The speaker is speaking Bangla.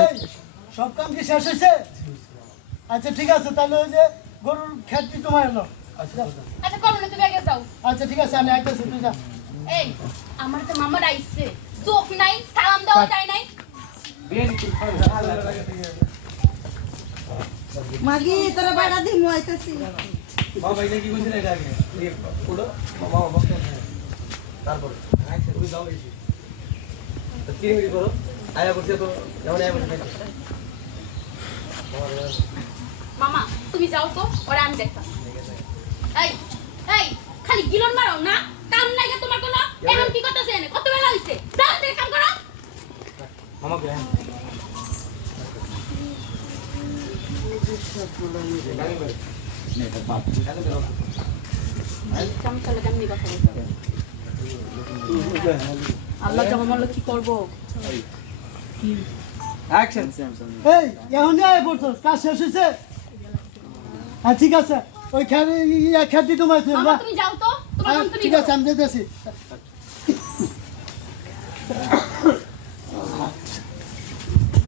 এই সব কাম কি শেষ হয়েছে? আচ্ছা ঠিক আছে, তাহলে ওই যে গরুর খেতটি তোমার এলো। আচ্ছা করো না, তুমি আগে যাও। আচ্ছা ঠিক আছে, আমি আইতেছি, তুই যা। এই আমার তো মামার আইছে, চোখ নাই, সালাম দেওয়া যায় নাই। মাগি তোরা বাড়া দিমু আইতাছি। বাবা এটা কি কইছিস এটা আগে এই পুরো বাবা বস তারপরে আচ্ছা তুমি যাও এসে তো 3 মিনিট করো আয়া বসে তো যেমন আয়া বসে মামা তুমি যাও তো, ওরা আমি দেখতাম। এই এই খালি গিলন মারো না, কাম নাই গে তোমার কোনো। এখন কি করতেছেন? কত বেলা হইছে, যাও তে কাম করো। মামা কে চামচালে কেমনি কথা বলতে আল্লাহ জামা মারলে কি করবো? অ্যাকশন এই এখন আয় পড়ছস, কাজ শেষ হয়েছে? হ্যাঁ ঠিক আছে, ওই খেতটি তোমার ছিল মামা না? তুমি যাও তো, তোমার কাম তুমি ঠিক আছে, আমি যেতেছি।